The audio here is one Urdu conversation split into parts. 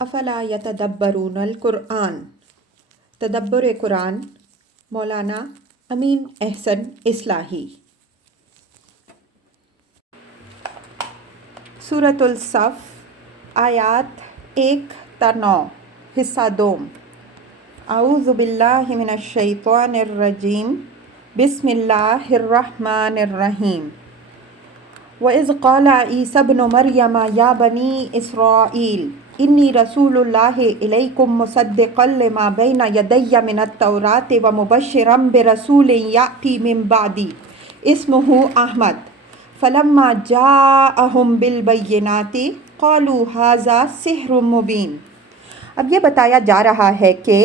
افلا یتدبرون القرآن، تدبر قرآن، مولانا امین احسن اصلاحی۔ سورۃ الصف، آیات 1 تا 9، حصہ دوم۔ اعوذ باللہ من الشیطان الرجیم، بسم اللہ الرحمن الرحیم۔ وَإِذْ قَالَ عِيسَى ابْنُ مَرْيَمَ يَا بَنِي إِسْرَائِيلَ إِنِّي رَسُولُ اللَّهِ إِلَيْكُمْ مُصَدِّقًا لِمَا بَيْنَ يَدَيَّ مِنَ التَّوْرَاةِ وَمُبَشِّرًا بِرَسُولٍ يَأْتِي مِن بَعْدِي اسْمُهُ أَحْمَدُ فَلَمَّا جَاءَهُم بِالْبَيِّنَاتِ قَالُوا هَٰذَا سِحْرٌ مُبِينٌ۔ اب یہ بتایا جا رہا ہے کہ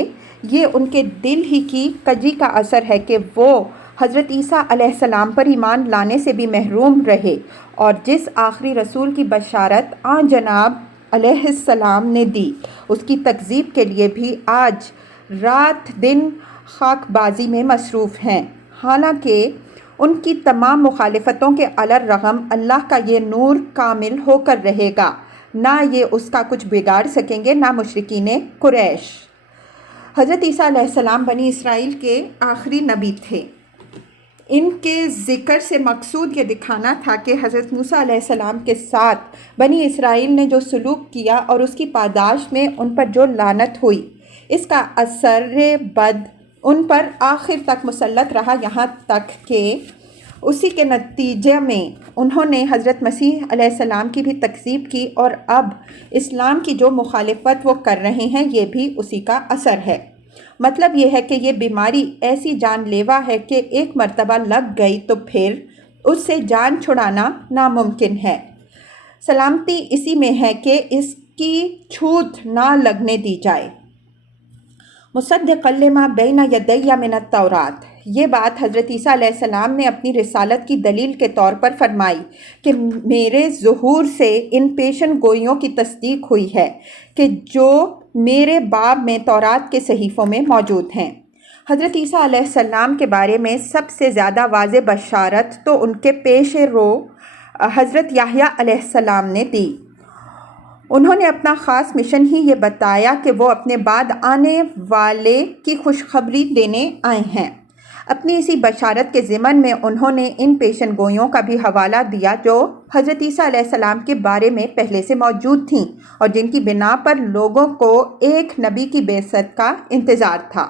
یہ ان کے دل ہی کی کجی کا اثر ہے کہ وہ حضرت عیسیٰ علیہ السلام پر ایمان لانے سے بھی محروم رہے، اور جس آخری رسول کی بشارت آن جناب علیہ السلام نے دی، اس کی تکذیب کے لیے بھی آج رات دن خاک بازی میں مصروف ہیں۔ حالانکہ ان کی تمام مخالفتوں کے علی الرغم اللہ کا یہ نور کامل ہو کر رہے گا، نہ یہ اس کا کچھ بگاڑ سکیں گے، نہ مشرکین قریش۔ حضرت عیسیٰ علیہ السلام بنی اسرائیل کے آخری نبی تھے۔ ان کے ذکر سے مقصود یہ دکھانا تھا کہ حضرت موسیٰ علیہ السلام کے ساتھ بنی اسرائیل نے جو سلوک کیا اور اس کی پاداش میں ان پر جو لعنت ہوئی، اس کا اثر بد ان پر آخر تک مسلط رہا، یہاں تک کہ اسی کے نتیجے میں انہوں نے حضرت مسیح علیہ السلام کی بھی تکذیب کی، اور اب اسلام کی جو مخالفت وہ کر رہے ہیں یہ بھی اسی کا اثر ہے۔ مطلب یہ ہے کہ یہ بیماری ایسی جان لیوا ہے کہ ایک مرتبہ لگ گئی تو پھر اس سے جان چھڑانا ناممکن ہے۔ سلامتی اسی میں ہے کہ اس کی چھوت نہ لگنے دی جائے۔ مصدقا لما بین یدی من التوراۃ، یہ بات حضرت عیسیٰ علیہ السلام نے اپنی رسالت کی دلیل کے طور پر فرمائی کہ میرے ظہور سے ان پیشن گوئیوں کی تصدیق ہوئی ہے کہ جو میرے باب میں تورات کے صحیفوں میں موجود ہیں۔ حضرت عیسیٰ علیہ السلام کے بارے میں سب سے زیادہ واضح بشارت تو ان کے پیش رو حضرت یحییٰ علیہ السلام نے دی۔ انہوں نے اپنا خاص مشن ہی یہ بتایا کہ وہ اپنے بعد آنے والے کی خوشخبری دینے آئے ہیں۔ اپنی اسی بشارت کے ضمن میں انہوں نے ان پیشن گوئیوں کا بھی حوالہ دیا جو حضرت عیسیٰ علیہ السلام کے بارے میں پہلے سے موجود تھیں، اور جن کی بنا پر لوگوں کو ایک نبی کی بعثت کا انتظار تھا۔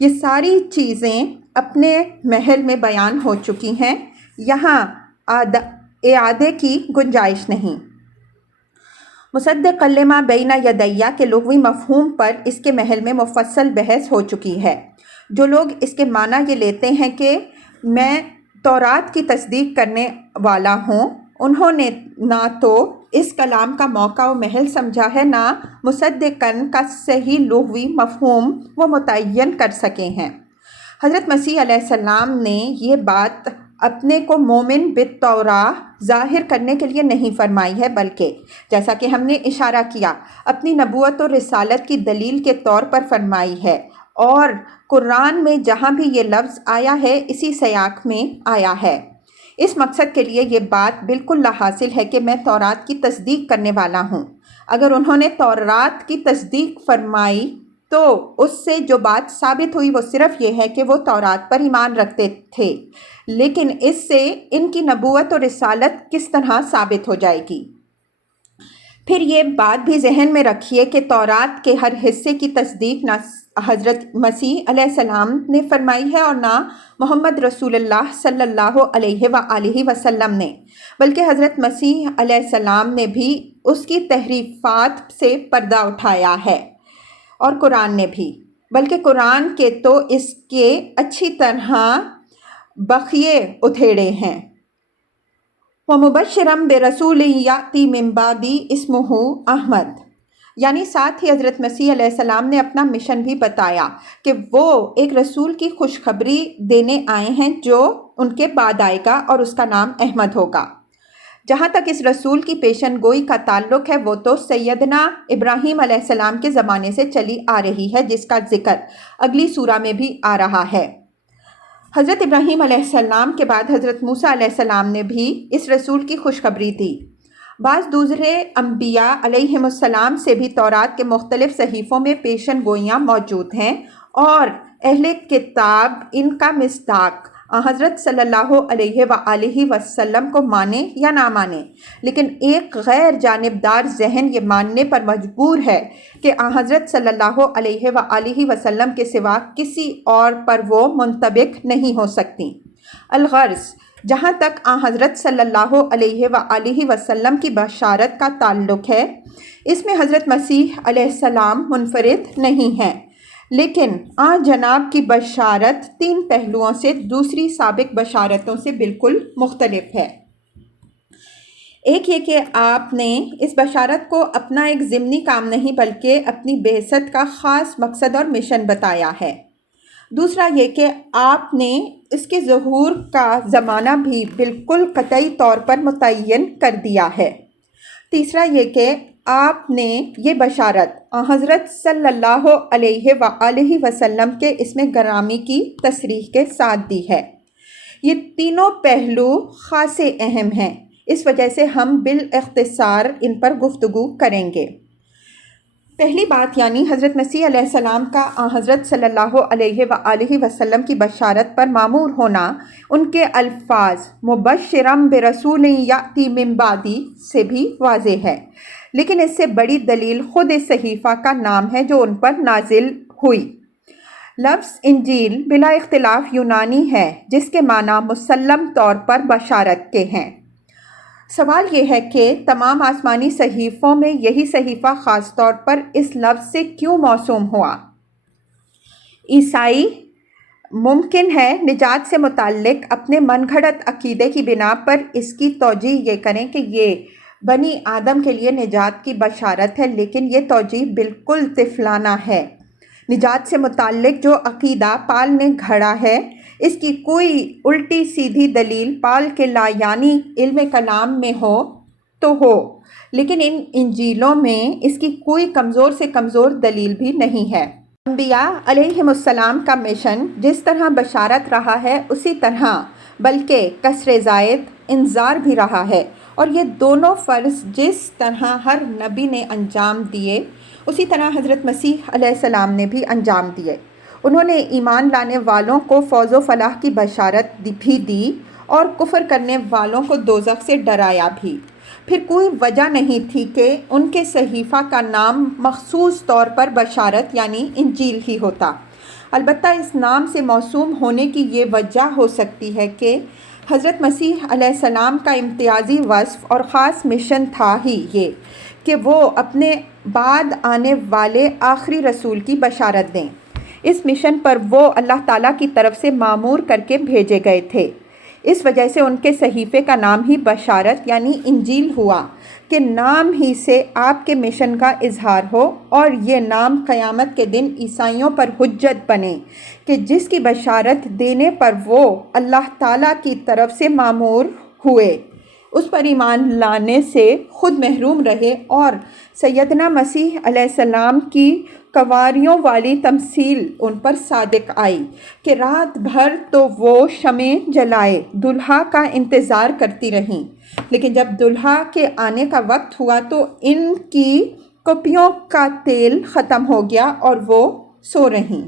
یہ ساری چیزیں اپنے محل میں بیان ہو چکی ہیں، یہاں اعادے کی گنجائش نہیں۔ مصدقا لما بین یدیہ کے لغوی مفہوم پر اس کے محل میں مفصل بحث ہو چکی ہے۔ جو لوگ اس کے معنی یہ لیتے ہیں کہ میں تورات کی تصدیق کرنے والا ہوں، انہوں نے نہ تو اس کلام کا موقع و محل سمجھا ہے، نہ مصدقاً کا صحیح لغوی مفہوم وہ متعین کر سکے ہیں۔ حضرت مسیح علیہ السلام نے یہ بات اپنے کو مومن بالتوراہ ظاہر کرنے کے لیے نہیں فرمائی ہے، بلکہ جیسا کہ ہم نے اشارہ کیا اپنی نبوت و رسالت کی دلیل کے طور پر فرمائی ہے، اور قرآن میں جہاں بھی یہ لفظ آیا ہے اسی سیاق میں آیا ہے۔ اس مقصد کے لیے یہ بات بالکل لاحاصل ہے کہ میں تورات کی تصدیق کرنے والا ہوں۔ اگر انہوں نے تورات کی تصدیق فرمائی تو اس سے جو بات ثابت ہوئی وہ صرف یہ ہے کہ وہ تورات پر ایمان رکھتے تھے، لیکن اس سے ان کی نبوت و رسالت کس طرح ثابت ہو جائے گی؟ پھر یہ بات بھی ذہن میں رکھیے کہ تورات کے ہر حصے کی تصدیق نہ حضرت مسیح علیہ السلام نے فرمائی ہے اور نہ محمد رسول اللہ صلی اللہ علیہ وآلہ وسلم نے، بلکہ حضرت مسیح علیہ السلام نے بھی اس کی تحریفات سے پردہ اٹھایا ہے، اور قرآن نے بھی، بلکہ قرآن کے تو اس کے اچھی طرح بخیے اتھیڑے ہیں۔ وَمُبَشِّرًا بِرَسُولٍ يَأْتِي مِن بَعْدِي اسْمُهُ أَحْمَدُ، یعنی ساتھ ہی حضرت مسیح علیہ السلام نے اپنا مشن بھی بتایا کہ وہ ایک رسول کی خوشخبری دینے آئے ہیں جو ان کے بعد آئے گا، اور اس کا نام احمد ہوگا۔ جہاں تک اس رسول کی پیشن گوئی کا تعلق ہے وہ تو سیدنا ابراہیم علیہ السلام کے زمانے سے چلی آ رہی ہے، جس کا ذکر اگلی سورہ میں بھی آ رہا ہے۔ حضرت ابراہیم علیہ السلام کے بعد حضرت موسیٰ علیہ السلام نے بھی اس رسول کی خوشخبری دی۔ بعض دوسرے انبیاء علیہم السلام سے بھی تورات کے مختلف صحیفوں میں پیشن گوئیاں موجود ہیں، اور اہل کتاب ان کا مصداق حضرت صلی اللہ علیہ وآلہ وسلم کو مانیں یا نہ مانیں، لیکن ایک غیر جانبدار ذہن یہ ماننے پر مجبور ہے کہ حضرت صلی اللہ علیہ وآلہ وسلم کے سوا کسی اور پر وہ منطبق نہیں ہو سکتی۔ الغرض، جہاں تک حضرت صلی اللہ علیہ وآلہ وسلم کی بشارت کا تعلق ہے، اس میں حضرت مسیح علیہ السلام منفرد نہیں ہیں، لیکن جناب کی بشارت 3 پہلوؤں سے دوسری سابق بشارتوں سے بالکل مختلف ہے۔ ایک یہ کہ آپ نے اس بشارت کو اپنا ایک ضمنی کام نہیں بلکہ اپنی بعثت کا خاص مقصد اور مشن بتایا ہے۔ دوسرا یہ کہ آپ نے اس کے ظہور کا زمانہ بھی بالکل قطعی طور پر متعین کر دیا ہے۔ تیسرا یہ کہ آپ نے یہ بشارت حضرت صلی اللہ علیہ وآلہ وسلم کے اسم گرامی کی تصریح کے ساتھ دی ہے۔ یہ تینوں پہلو خاصے اہم ہیں، اس وجہ سے ہم بالاختصار ان پر گفتگو کریں گے۔ پہلی بات یعنی حضرت مسیح علیہ السلام کا حضرت صلی اللہ علیہ وآلہ وسلم کی بشارت پر مامور ہونا ان کے الفاظ مبشرم برسول یاتی من بعدی سے بھی واضح ہے، لیکن اس سے بڑی دلیل خود اس صحیفہ کا نام ہے جو ان پر نازل ہوئی۔ لفظ انجیل بلا اختلاف یونانی ہے جس کے معنی مسلم طور پر بشارت کے ہیں۔ سوال یہ ہے کہ تمام آسمانی صحیفوں میں یہی صحیفہ خاص طور پر اس لفظ سے کیوں موسوم ہوا؟ عیسائی ممکن ہے نجات سے متعلق اپنے من گھڑت عقیدے کی بنا پر اس کی توجیہ یہ کریں کہ یہ بنی آدم کے لیے نجات کی بشارت ہے، لیکن یہ توجیہ بالکل طفلانہ ہے۔ نجات سے متعلق جو عقیدہ پال نے گھڑا ہے، اس کی کوئی الٹی سیدھی دلیل پال کے لایعنی علم کلام میں ہو تو ہو، لیکن ان انجیلوں میں اس کی کوئی کمزور سے کمزور دلیل بھی نہیں ہے۔ انبیاء علیہم السلام کا مشن جس طرح بشارت رہا ہے اسی طرح بلکہ کسر زائد انذار بھی رہا ہے، اور یہ دونوں فرض جس طرح ہر نبی نے انجام دیے اسی طرح حضرت مسیح علیہ السلام نے بھی انجام دیے۔ انہوں نے ایمان لانے والوں کو فوز و فلاح کی بشارت بھی دی اور کفر کرنے والوں کو دوزخ سے ڈرایا بھی۔ پھر کوئی وجہ نہیں تھی کہ ان کے صحیفہ کا نام مخصوص طور پر بشارت یعنی انجیل ہی ہوتا۔ البتہ اس نام سے موسوم ہونے کی یہ وجہ ہو سکتی ہے کہ حضرت مسیح علیہ السلام کا امتیازی وصف اور خاص مشن تھا ہی یہ کہ وہ اپنے بعد آنے والے آخری رسول کی بشارت دیں۔ اس مشن پر وہ اللہ تعالیٰ کی طرف سے مامور کر کے بھیجے گئے تھے۔ اس وجہ سے ان کے صحیفے کا نام ہی بشارت یعنی انجیل ہوا کہ نام ہی سے آپ کے مشن کا اظہار ہو، اور یہ نام قیامت کے دن عیسائیوں پر حجت بنے کہ جس کی بشارت دینے پر وہ اللہ تعالیٰ کی طرف سے مامور ہوئے اس پر ایمان لانے سے خود محروم رہے، اور سیدنا مسیح علیہ السلام کی کنواریوں والی تمثیل ان پر صادق آئی کہ رات بھر تو وہ شمع جلائے دلہا کا انتظار کرتی رہیں، لیکن جب دلہا کے آنے کا وقت ہوا تو ان کی کپیوں کا تیل ختم ہو گیا اور وہ سو رہیں۔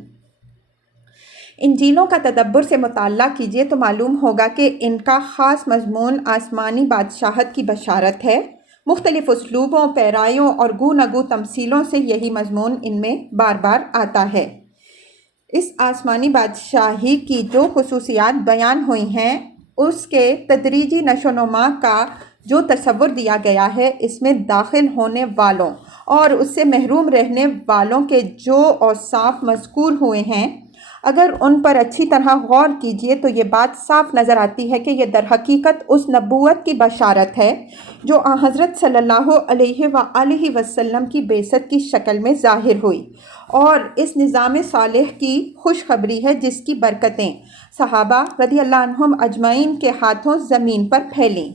انجیلوں کا تدبر سے مطالعہ کیجیے تو معلوم ہوگا کہ ان کا خاص مضمون آسمانی بادشاہت کی بشارت ہے۔ مختلف اسلوبوں، پیرایوں اور گو نگو تمثیلوں سے یہی مضمون ان میں بار بار آتا ہے۔ اس آسمانی بادشاہی کی جو خصوصیات بیان ہوئی ہیں اس کے تدریجی نشو و نما کا جو تصور دیا گیا ہے، اس میں داخل ہونے والوں اور اس سے محروم رہنے والوں کے جو اوصاف مذکور ہوئے ہیں، اگر ان پر اچھی طرح غور کیجیے تو یہ بات صاف نظر آتی ہے کہ یہ در حقیقت اس نبوت کی بشارت ہے جو حضرت صلی اللہ علیہ وآلہ وسلم کی بعثت کی شکل میں ظاہر ہوئی، اور اس نظام صالح کی خوشخبری ہے جس کی برکتیں صحابہ رضی اللہ عنہم اجمعین کے ہاتھوں زمین پر پھیلیں۔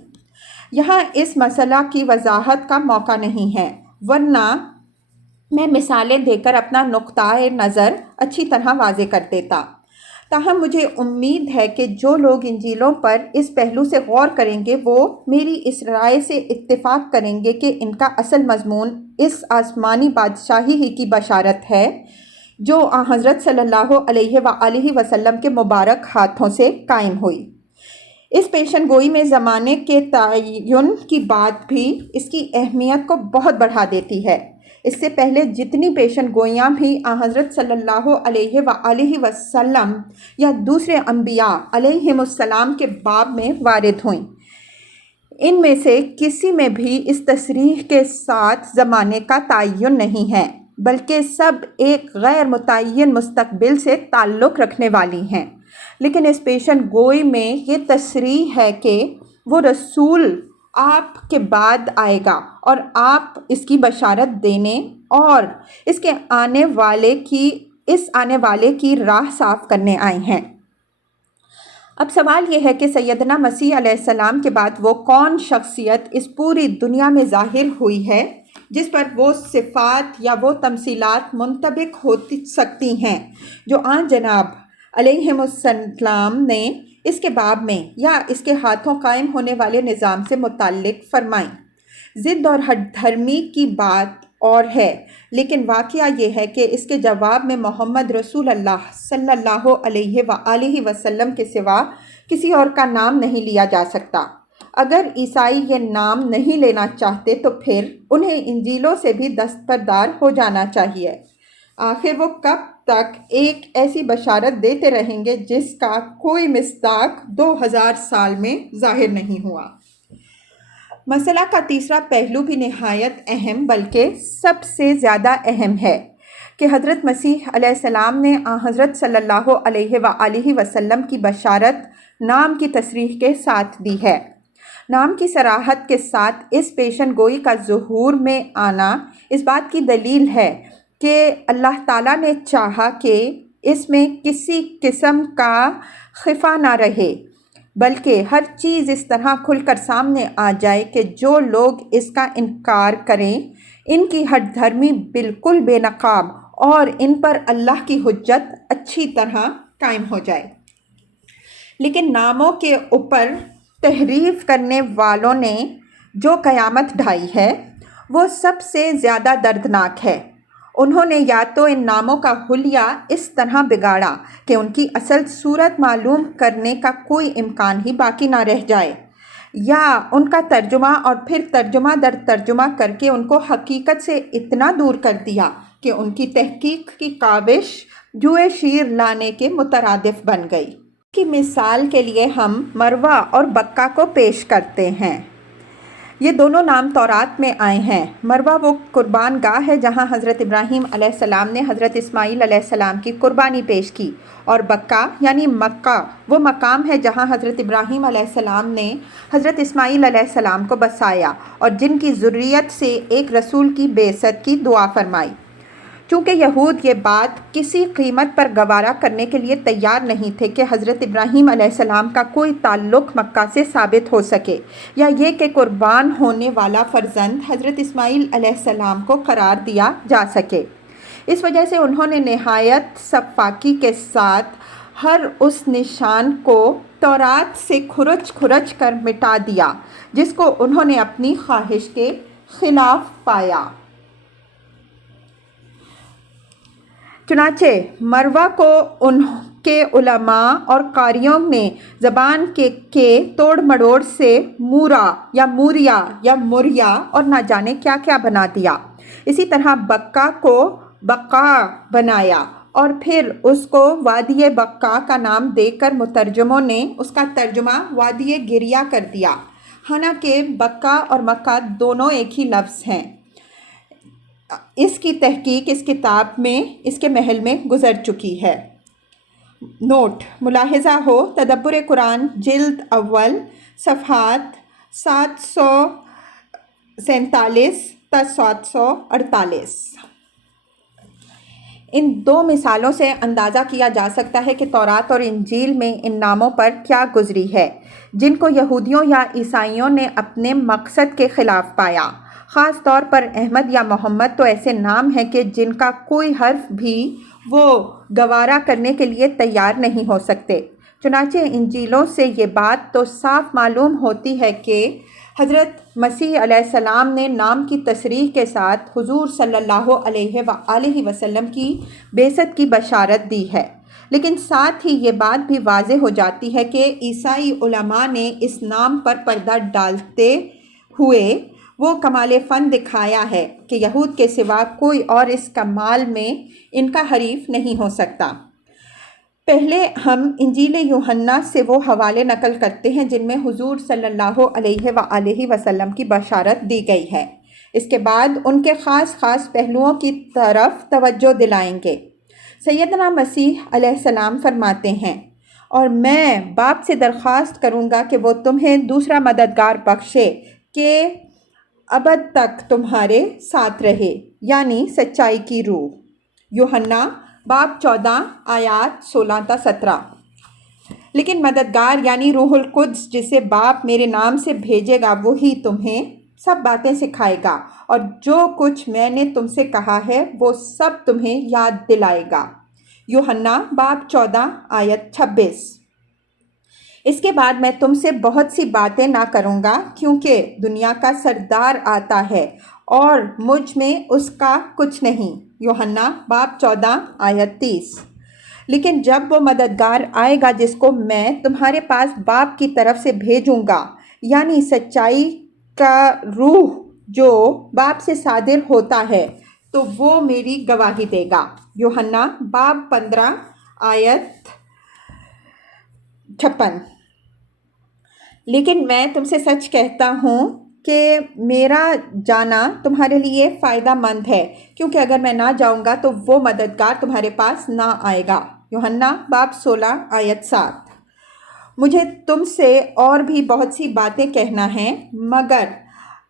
یہاں اس مسئلہ کی وضاحت کا موقع نہیں ہے، ورنہ میں مثالیں دے کر اپنا نقطۂ نظر اچھی طرح واضح کر دیتا۔ تاہم مجھے امید ہے کہ جو لوگ انجیلوں پر اس پہلو سے غور کریں گے وہ میری اس رائے سے اتفاق کریں گے کہ ان کا اصل مضمون اس آسمانی بادشاہی ہی کی بشارت ہے جو حضرت صلی اللہ علیہ وآلہ وسلم کے مبارک ہاتھوں سے قائم ہوئی۔ اس پیشن گوئی میں زمانے کے تعین کی بات بھی اس کی اہمیت کو بہت بڑھا دیتی ہے۔ اس سے پہلے جتنی پیشن گوئیاں بھی حضرت صلی اللہ علیہ وآلہ وسلم یا دوسرے انبیاء علیہم السلام کے باب میں وارد ہوئیں، ان میں سے کسی میں بھی اس تصریح کے ساتھ زمانے کا تعین نہیں ہے، بلکہ سب ایک غیر متعین مستقبل سے تعلق رکھنے والی ہیں۔ لیکن اس پیشن گوئی میں یہ تصریح ہے کہ وہ رسول آپ کے بعد آئے گا اور آپ اس کی بشارت دینے اور اس آنے والے کی راہ صاف کرنے آئے ہیں۔ اب سوال یہ ہے کہ سیدنا مسیح علیہ السلام کے بعد وہ کون شخصیت اس پوری دنیا میں ظاہر ہوئی ہے جس پر وہ صفات یا وہ تمثیلات منطبق ہو سکتی ہیں جو آن جناب علیہم السلام نے اس کے باب میں یا اس کے ہاتھوں قائم ہونے والے نظام سے متعلق فرمائیں۔ ضد اور ہٹ دھرمی کی بات اور ہے، لیکن واقعہ یہ ہے کہ اس کے جواب میں محمد رسول اللہ صلی اللہ علیہ وآلہ وسلم کے سوا کسی اور کا نام نہیں لیا جا سکتا۔ اگر عیسائی یہ نام نہیں لینا چاہتے تو پھر انہیں انجیلوں سے بھی دستبردار ہو جانا چاہیے۔ آخر وہ کب تک ایک ایسی بشارت دیتے رہیں گے جس کا کوئی مصداق 2000 سال میں ظاہر نہیں ہوا؟ مسئلہ کا تیسرا پہلو بھی نہایت اہم بلکہ سب سے زیادہ اہم ہے کہ حضرت مسیح علیہ السلام نے حضرت صلی اللہ علیہ وآلہ وسلم کی بشارت نام کی تصریح کے ساتھ دی ہے۔ نام کی صراحت کے ساتھ اس پیشن گوئی کا ظہور میں آنا اس بات کی دلیل ہے کہ اللہ تعالیٰ نے چاہا کہ اس میں کسی قسم کا خفا نہ رہے، بلکہ ہر چیز اس طرح کھل کر سامنے آ جائے کہ جو لوگ اس کا انکار کریں ان کی ہٹ دھرمی بالکل بے نقاب اور ان پر اللہ کی حجت اچھی طرح قائم ہو جائے۔ لیکن ناموں کے اوپر تحریف کرنے والوں نے جو قیامت ڈھائی ہے وہ سب سے زیادہ دردناک ہے۔ انہوں نے یا تو ان ناموں کا حلیہ اس طرح بگاڑا کہ ان کی اصل صورت معلوم کرنے کا کوئی امکان ہی باقی نہ رہ جائے، یا ان کا ترجمہ اور پھر ترجمہ در ترجمہ کر کے ان کو حقیقت سے اتنا دور کر دیا کہ ان کی تحقیق کی کاوش جوئے شیر لانے کے مترادف بن گئی۔ کی مثال کے لیے ہم مروہ اور بکہ کو پیش کرتے ہیں۔ یہ دونوں نام تورات میں آئے ہیں۔ مروہ وہ قربان گاہ ہے جہاں حضرت ابراہیم علیہ السلام نے حضرت اسماعیل علیہ السلام کی قربانی پیش کی، اور بکہ یعنی مکہ وہ مقام ہے جہاں حضرت ابراہیم علیہ السلام نے حضرت اسماعیل علیہ السلام کو بسایا اور جن کی ذریت سے ایک رسول کی بعثت کی دعا فرمائی۔ چونکہ یہود یہ بات کسی قیمت پر گوارا کرنے کے لیے تیار نہیں تھے کہ حضرت ابراہیم علیہ السلام کا کوئی تعلق مکہ سے ثابت ہو سکے یا یہ کہ قربان ہونے والا فرزند حضرت اسماعیل علیہ السلام کو قرار دیا جا سکے، اس وجہ سے انہوں نے نہایت سفاکی کے ساتھ ہر اس نشان کو تورات سے کھرچ کر مٹا دیا جس کو انہوں نے اپنی خواہش کے خلاف پایا۔ چنانچہ مروہ کو ان کے علماء اور قاریوں نے زبان کے توڑ مڑوڑ سے مورا یا موریا یا مریا اور نہ جانے کیا کیا بنا دیا۔ اسی طرح بکہ کو بقا بنایا اور پھر اس کو وادی بقا کا نام دے کر مترجموں نے اس کا ترجمہ وادی گریا کر دیا، حالانکہ بکہ اور مکہ دونوں ایک ہی لفظ ہیں۔ اس کی تحقیق اس کتاب میں اس کے محل میں گزر چکی ہے۔ نوٹ ملاحظہ ہو تدبر قرآن جلد اول صفحات 747 تا 748۔ ان دو مثالوں سے اندازہ کیا جا سکتا ہے کہ تورات اور انجیل میں ان ناموں پر کیا گزری ہے جن کو یہودیوں یا عیسائیوں نے اپنے مقصد کے خلاف پایا۔ خاص طور پر احمد یا محمد تو ایسے نام ہیں کہ جن کا کوئی حرف بھی وہ گوارا کرنے کے لیے تیار نہیں ہو سکتے۔ چنانچہ انجیلوں سے یہ بات تو صاف معلوم ہوتی ہے کہ حضرت مسیح علیہ السلام نے نام کی تصریح کے ساتھ حضور صلی اللہ علیہ وآلہ وسلم کی بعثت کی بشارت دی ہے، لیکن ساتھ ہی یہ بات بھی واضح ہو جاتی ہے کہ عیسائی علماء نے اس نام پر پردہ ڈالتے ہوئے وہ کمال فن دکھایا ہے کہ یہود کے سوا کوئی اور اس کمال میں ان کا حریف نہیں ہو سکتا۔ پہلے ہم انجیل یوحنا سے وہ حوالے نقل کرتے ہیں جن میں حضور صلی اللہ علیہ وآلہ وسلم کی بشارت دی گئی ہے۔ اس کے بعد ان کے خاص پہلوؤں کی طرف توجہ دلائیں گے۔ سیدنا مسیح علیہ السلام فرماتے ہیں، اور میں باپ سے درخواست کروں گا کہ وہ تمہیں دوسرا مددگار بخشے کہ ابد تک تمہارے ساتھ رہے، یعنی سچائی کی روح۔ یوحنا باب 14 آیات 16 تا 17۔ لیکن مددگار یعنی روح القدس جسے باپ میرے نام سے بھیجے گا وہی تمہیں سب باتیں سکھائے گا اور جو کچھ میں نے تم سے کہا ہے وہ سب تمہیں یاد دلائے گا۔ یوحنا باب 14 آیت 26۔ اس کے بعد میں تم سے بہت سی باتیں نہ کروں گا کیونکہ دنیا کا سردار آتا ہے اور مجھ میں اس کا کچھ نہیں۔ یوحنا باب 14 آیت 30۔ لیکن جب وہ مددگار آئے گا جس کو میں تمہارے پاس باپ کی طرف سے بھیجوں گا، یعنی سچائی کا روح جو باپ سے صادر ہوتا ہے، تو وہ میری گواہی دے گا۔ یوحنا باب 15 آیت 56۔ لیکن میں تم سے سچ کہتا ہوں کہ میرا جانا تمہارے لیے فائدہ مند ہے، کیونکہ اگر میں نہ جاؤں گا تو وہ مددگار تمہارے پاس نہ آئے گا۔ یوحنا باب 16 آیت 7۔ مجھے تم سے اور بھی بہت سی باتیں کہنا ہیں مگر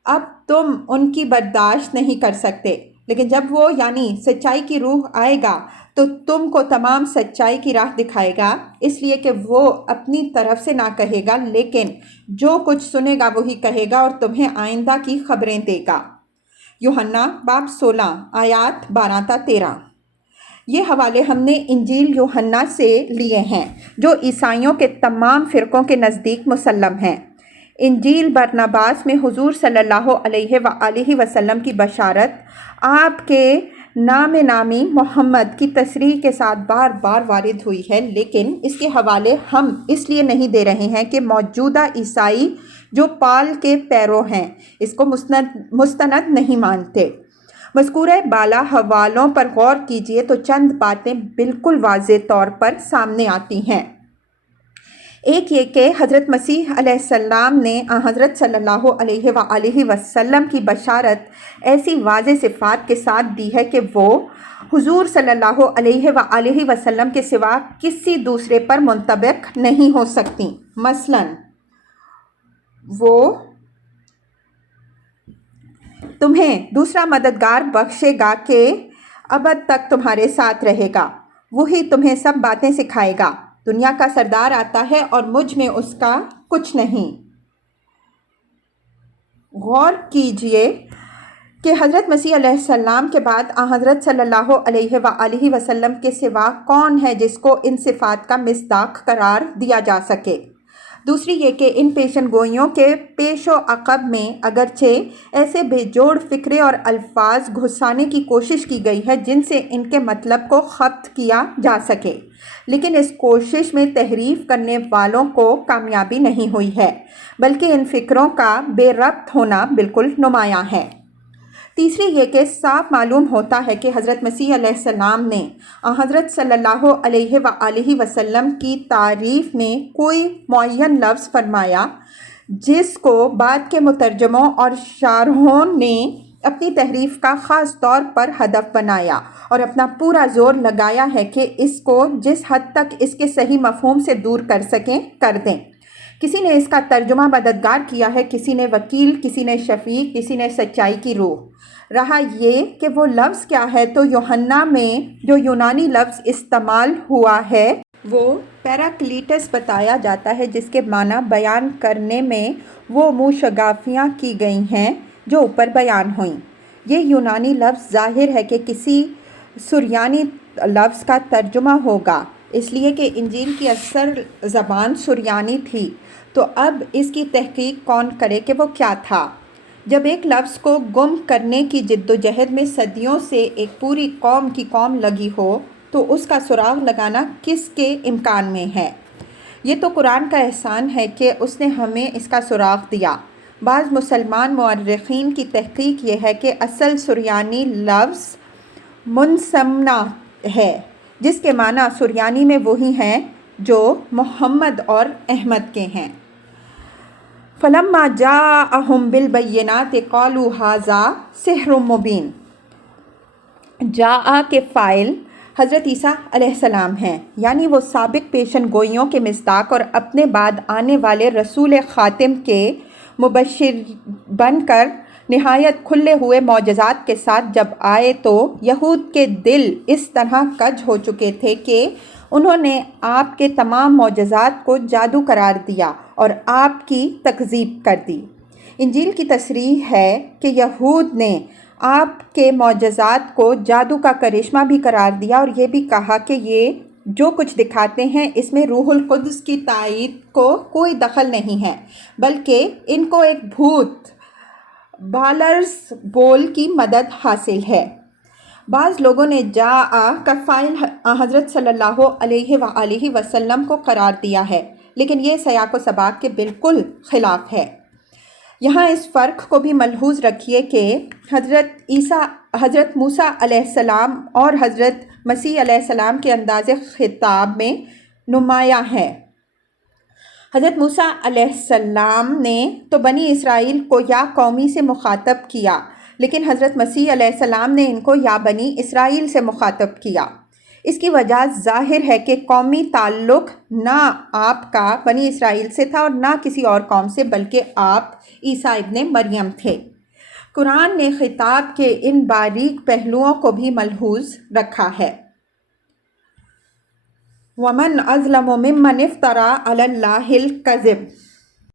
اب تم ان کی برداشت نہیں کر سکتے، لیکن جب وہ یعنی سچائی کی روح آئے گا تو تم کو تمام سچائی کی راہ دکھائے گا، اس لیے کہ وہ اپنی طرف سے نہ کہے گا لیکن جو کچھ سنے گا وہی کہے گا اور تمہیں آئندہ کی خبریں دے گا۔ یوحنا باب 16 آیات 12 تا 13۔ یہ حوالے ہم نے انجیل یوحنا سے لیے ہیں جو عیسائیوں کے تمام فرقوں کے نزدیک مسلم ہیں۔ انجیل برناباس میں حضور صلی اللہ علیہ وآلہ وسلم کی بشارت آپ کے نام نامی محمد کی تصریح کے ساتھ بار بار وارد ہوئی ہے، لیکن اس کے حوالے ہم اس لیے نہیں دے رہے ہیں کہ موجودہ عیسائی جو پال کے پیرو ہیں اس کو مستند نہیں مانتے۔ مذکورہ بالا حوالوں پر غور کیجئے تو چند باتیں بالکل واضح طور پر سامنے آتی ہیں۔ ایک یہ کہ حضرت مسیح علیہ السلام نے حضرت صلی اللہ علیہ وآلہ وسلم کی بشارت ایسی واضح صفات کے ساتھ دی ہے کہ وہ حضور صلی اللہ علیہ وآلہ وسلم کے سوا کسی دوسرے پر منطبق نہیں ہو سکتی۔ مثلاً وہ تمہیں دوسرا مددگار بخشے گا کہ ابد تک تمہارے ساتھ رہے گا، وہی تمہیں سب باتیں سکھائے گا۔ دنیا کا سردار آتا ہے اور مجھ میں اس کا کچھ نہیں۔ غور کیجئے کہ حضرت مسیح علیہ السلام کے بعد حضرت صلی اللہ علیہ وآلہ وسلم کے سوا کون ہے جس کو ان صفات کا مصداق قرار دیا جا سکے۔ دوسری یہ کہ ان پیشن گوئیوں کے پیش و عقب میں اگرچہ ایسے بے جوڑ فکرے اور الفاظ گھسانے کی کوشش کی گئی ہے جن سے ان کے مطلب کو خبت کیا جا سکے، لیکن اس کوشش میں تحریف کرنے والوں کو کامیابی نہیں ہوئی ہے، بلکہ ان فکروں کا بے ربط ہونا بالکل نمایاں ہے۔ تیسری یہ کہ صاف معلوم ہوتا ہے کہ حضرت مسیح علیہ السلام نے حضرت صلی اللہ علیہ وآلہ وسلم کی تعریف میں کوئی معین لفظ فرمایا جس کو بعد کے مترجموں اور شارحوں نے اپنی تحریف کا خاص طور پر ہدف بنایا اور اپنا پورا زور لگایا ہے کہ اس کو جس حد تک اس کے صحیح مفہوم سے دور کر سکیں کر دیں۔ کسی نے اس کا ترجمہ مددگار کیا ہے، کسی نے وکیل، کسی نے شفیع، کسی نے سچائی کی روح۔ رہا یہ کہ وہ لفظ کیا ہے تو یوحنا میں جو یونانی لفظ استعمال ہوا ہے وہ پیراکلیٹس بتایا جاتا ہے، جس کے معنی بیان کرنے میں وہ منہ شگافیاں کی گئی ہیں جو اوپر بیان ہوئیں۔ یہ یونانی لفظ ظاہر ہے کہ کسی سریانی لفظ کا ترجمہ ہوگا، اس لیے کہ انجیل کی اصل زبان سریانی تھی۔ تو اب اس کی تحقیق کون کرے کہ وہ کیا تھا؟ جب ایک لفظ کو گم کرنے کی جد و جہد میں صدیوں سے ایک پوری قوم کی قوم لگی ہو تو اس کا سراغ لگانا کس کے امکان میں ہے؟ یہ تو قرآن کا احسان ہے کہ اس نے ہمیں اس کا سراغ دیا۔ بعض مسلمان مورخین کی تحقیق یہ ہے کہ اصل سریانی لفظ منسمنا ہے، جس کے معنی سریانی میں وہی ہیں جو محمد اور احمد کے ہیں۔ فَلَمَّا جَاءَهُم بِالْبَيِّنَاتِ قَالُوا هَٰذَا سِحْرٌ مُّبِينٌ۔ جاء کے فاعل حضرت عیسیٰ علیہ السلام ہیں، یعنی وہ سابق پیشن گوئیوں کے مصداق اور اپنے بعد آنے والے رسول خاتم کے مبشر بن کر نہایت کھلے ہوئے معجزات کے ساتھ جب آئے تو یہود کے دل اس طرح کج ہو چکے تھے کہ انہوں نے آپ کے تمام معجزات کو جادو قرار دیا اور آپ کی تکذیب کر دی۔ انجیل کی تصریح ہے کہ یہود نے آپ کے معجزات کو جادو کا کرشمہ بھی قرار دیا اور یہ بھی کہا کہ یہ جو کچھ دکھاتے ہیں اس میں روح القدس کی تائید کو کوئی دخل نہیں ہے، بلکہ ان کو ایک بھوت بالرز بول کی مدد حاصل ہے۔ بعض لوگوں نے جاء کا فاعل حضرت صلی اللہ علیہ وآلہ وسلم کو قرار دیا ہے، لیکن یہ سیاق و سباق کے بالکل خلاف ہے۔ یہاں اس فرق کو بھی ملحوظ رکھیے کہ حضرت موسیٰ علیہ السلام اور حضرت مسیح علیہ السلام کے انداز خطاب میں نمایاں ہے۔ حضرت موسیٰ علیہ السلام نے تو بنی اسرائیل کو یا قومی سے مخاطب کیا، لیکن حضرت مسیح علیہ السلام نے ان کو یا بنی اسرائیل سے مخاطب کیا۔ اس کی وجہ ظاہر ہے کہ قومی تعلق نہ آپ کا بنی اسرائیل سے تھا اور نہ کسی اور قوم سے، بلکہ آپ عیسیٰ ابن مریم تھے۔ قرآن نے خطاب کے ان باریک پہلوؤں کو بھی ملحوظ رکھا ہے۔ وَمَنْ أَظْلَمُ مِمَّنِ افْتَرَىٰ عَلَى اللَّهِ الْكَذِبَ